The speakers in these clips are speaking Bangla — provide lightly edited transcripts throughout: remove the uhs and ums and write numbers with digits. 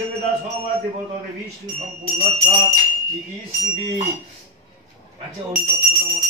বেদা সমা দেবতরে বিষ্ণু সম্পূর্ণ সাত ইতি শ্রুতি আচ্ছা অন্য ছোটমোট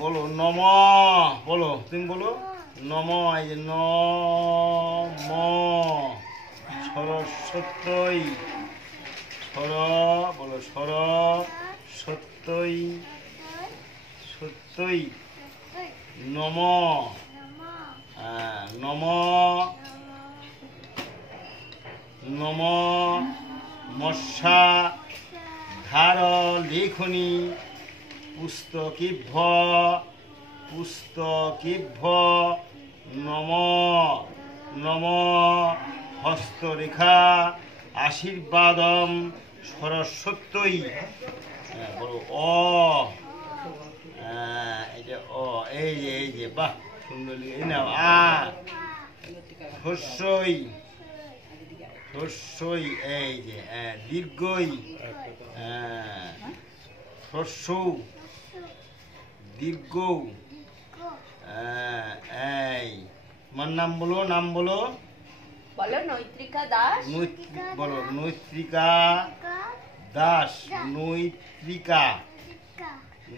বলো নম বলো তুমি বলো নম এই যে নম সরস্বত্যই সর বলো সর সত্যই সত্যই নম নম নম মশা ধার লেখনী পুস্তকিভ্য পুস্তকিভ্য নম নম হস্তরেখা আশীর্বাদম সরস্বত্যই বলো অ এটা অ এই যে বাহ সুন্দর এই নাও আ হস্যই হস্যই এই যে দীর্ঘই হস্য দীর্ঘ এই তোমার নাম বলো বলো নৈত্রিকা দাস বলো নৈত্রিকা দাস নৈত্রিকা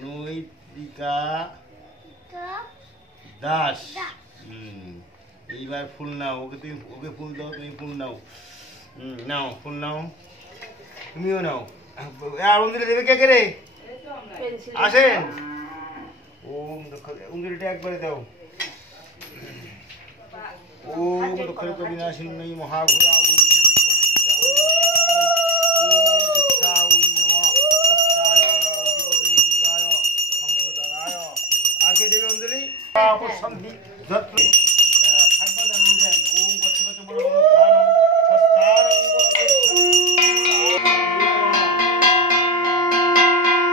নৈত্রিকা দাস এইবার ফুল নাও ওকে ফুল দাও তুমি ফুল নাও নাও ফুল নাও তুমিও নাও আর অঞ্জলি দেবে কে রে আসেন ওম অঞ্জলিটা একবারে দাও ওম দক্ষিণ বিনাশিনী মহাঘোরা আর কে দেবে অঞ্জলি